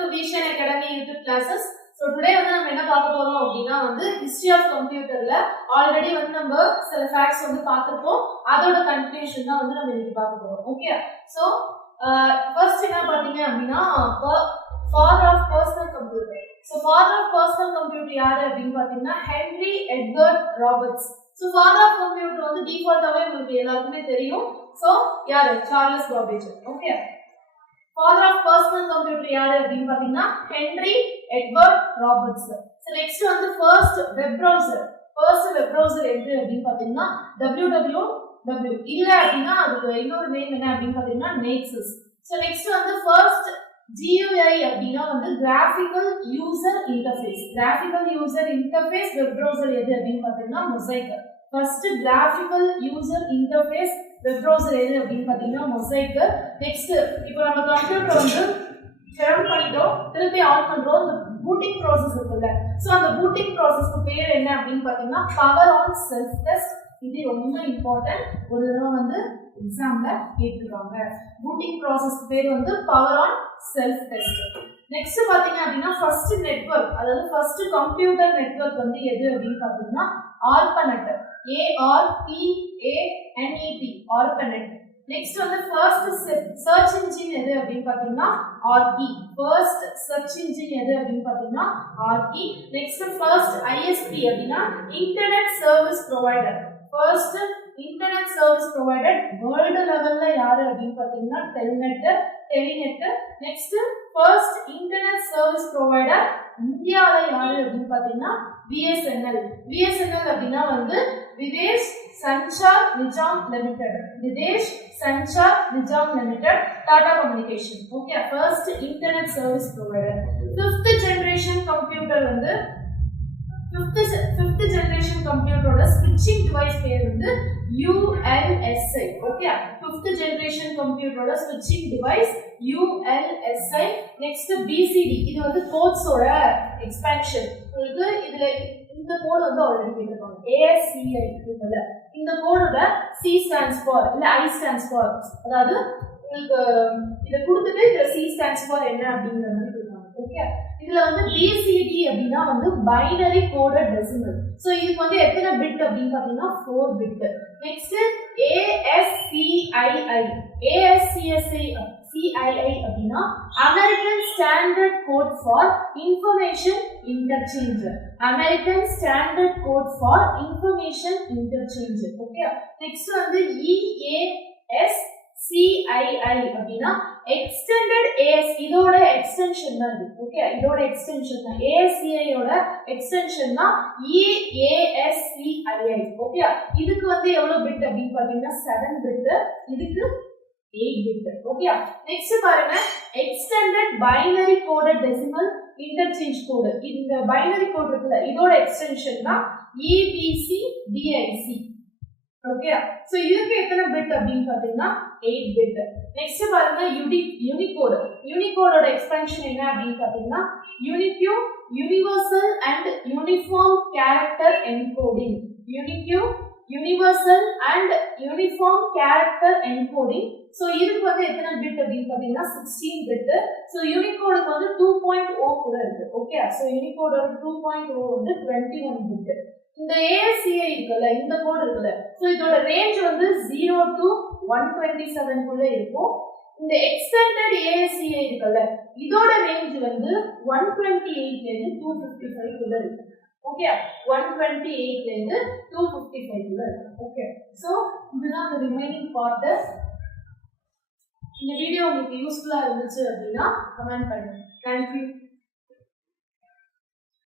to Vision Academy YouTube classes. So today வந்து நம்ம என்ன பார்க்க போறோம் அப்படினா வந்து history of computerல ஆல்ரெடி வந்து நம்ம சில facts வந்து பார்த்திருப்போம். அதோட கன்க்ளூஷன் தான் வந்து நம்ம இன்னைக்கு பார்க்க போறோம். ஓகே. So first என்ன பாத்தீங்க அப்படினா father of personal computer. So father of personal computer யாரு அப்படினு பாத்தீங்கன்னா Henry Edward Roberts. So father of computer வந்து டிஃபால்ட்டாவே உங்களுக்கு எல்லாருக்குமே தெரியும். So யாரு Charles Babbage. Okay. Father of personal computer யாரு அப்படினு பாத்தீங்கன்னா Henry Edward Roberts. So next வந்து first web browser. First web browser எது அப்படினு பாத்தீங்கன்னா www. இல்ல அப்படினா அதுக்கு இன்னொரு நேம் என்ன அப்படினு பாத்தீங்கன்னா Nexus. So next வந்து first GUI அப்படினா வந்து graphical user interface. Graphical user interface web browser எது அப்படினு பாத்தீங்கன்னா Mosaic. First graphical user interface web browser எது அப்படினு பாத்தீங்கன்னா Mosaic. Next இப்போ நம்ம கம்ப்யூட்டர் வந்து ரன் பண்ணிட்டோம், திருப்பி ஆன் பண்றோம், இந்த பூட்டிங் process இருக்குல்ல. சோ அந்த பூட்டிங் processக்கு பேர் என்ன அப்படினு பாத்தீங்கன்னா power on self test. இது ரொம்ப இம்பார்ட்டன்ட். ஒரு தடவை வந்து எக்ஸாம்ல கேட்பாங்க. பூட்டிங் processக்கு பேர் வந்து power on self test. Next பாத்தீங்க அப்படினா ஃபர்ஸ்ட் நெட்வொர்க், அதாவது ஃபர்ஸ்ட் கம்ப்யூட்டர் நெட்வொர்க் வந்து எது அப்படினு பாத்தீங்கன்னா ARPANET. ARPANET ARPANET. நெக்ஸ்ட் வந்து ஃபர்ஸ்ட் சர்ச் இன்ஜின் எது அப்படினு பாத்தீங்கன்னா ARCHI. ஃபர்ஸ்ட் சர்ச் இன்ஜின் எது அப்படினு பாத்தீங்கன்னா ARCHI. நெக்ஸ்ட் ஃபர்ஸ்ட் ISP அப்படினா internet service provider. First internet service provider world லெவல்ல யாரு அப்படினு பாத்தீங்கன்னா Telnet. Next first internet service provider இந்தியால யாரு அப்படினு பாத்தீங்கன்னா BSNL. BSNL அப்படினா வந்து Videsh Sanchar Nigam limited. Videsh Sanchar Nigam limited, Tata communication. Okay, first internet service provider. 5th generation computer வந்து 5th ஜெனரேஷன் கம்ப்யூட்டரோட ஸ்விட்சிங் டிவைஸ் பேர் வந்து ULSI. ஓகே, 5th ஜெனரேஷன் கம்ப்யூட்டரோட ஸ்விட்சிங் டிவைஸ் ULSI. நெக்ஸ்ட் BCD, இது வந்து கோட்ஸோட எக்ஸ்பான்ஷன். உங்களுக்கு இதுல இந்த கோட் வந்து ஆல்ரெடி கேட்டிருக்காங்க. ASCII இருக்குல்ல, இந்த கோடோட C stands for இல்ல I stands for, அதாவது உங்களுக்கு இத கொடுத்துட்டு இதுல C stands for என்ன அப்படிங்கற மாதிரி கேட்பாங்க. ஓகே, இதுல வந்து BCD அப்படினா வந்து பைனரி கோடட் டெசிமல். சோ இதுக்கு வந்து எத்தனை பிட் அப்படினு பாத்தீங்கன்னா 4 பிட். நெக்ஸ்ட் ASCII அப்படினா American standard code for information interchange. American standard code for information interchange. Okay, next வந்து EASCII அப்படினா எக்ஸ்டெண்டட் AS, இதோட எக்ஸ்டென்ஷன் தான் இது. ஓகே, இதோட எக்ஸ்டென்ஷன் தான் ASCII யோட எக்ஸ்டென்ஷன் தான் EASCII. ஓகே, இதுக்கு வந்து எவ்வளவு பிட் அப்படினு பாத்தீங்கன்னா 7 பிட், இதுக்கு 8 பிட். ஓகே, நெக்ஸ்ட் பாருங்க extended binary coded decimal interchange code. இந்த பைனரி கோட் இருக்குல, இதோட எக்ஸ்டென்ஷன் தான் EBCDIC. ஓகே, சோ இதுக்கு எத்தனை பிட் அப்படினு பாத்தீங்கன்னா 8 பிட். நெக்ஸ்ட் பாருங்க யூனிகோட். யூனிகோடோட எக்ஸ்பான்ஷன் என்ன அப்படினு பாத்தீங்கன்னா unique, universal and uniform character encoding. Unique, universal and uniform character encoding. So இதுக்கு வந்து எத்தனை பிட் அப்படினு பாத்தீங்கன்னா 16 பிட். சோ யூனிகோடுக்கு வந்து 2.0 கூட இருக்கு. ஓகே, சோ யூனிகோடோட 2.0 வந்து 21 பிட். இந்த ASCII இருக்குல்ல, இந்த கோட் இருக்குல்ல, சோ இதோட ரேஞ்ச் வந்து 0 to 127 குள்ள இருக்கும். இந்த எக்ஸ்டெண்டட் ASCII இருக்குல்ல, இதோட ரேஞ்ச் வந்து 128 ல இருந்து 255 குள்ள இருக்கு. ஓகே, 128 ல இருந்து 255 குள்ள இருக்கு. ஓகே, சோ இதுதான் the remaining part. இந்த வீடியோ உங்களுக்கு யூஸ்ஃபுல்லா இருந்துச்சு அப்படினா கமெண்ட் பண்ணுங்க. Thank you.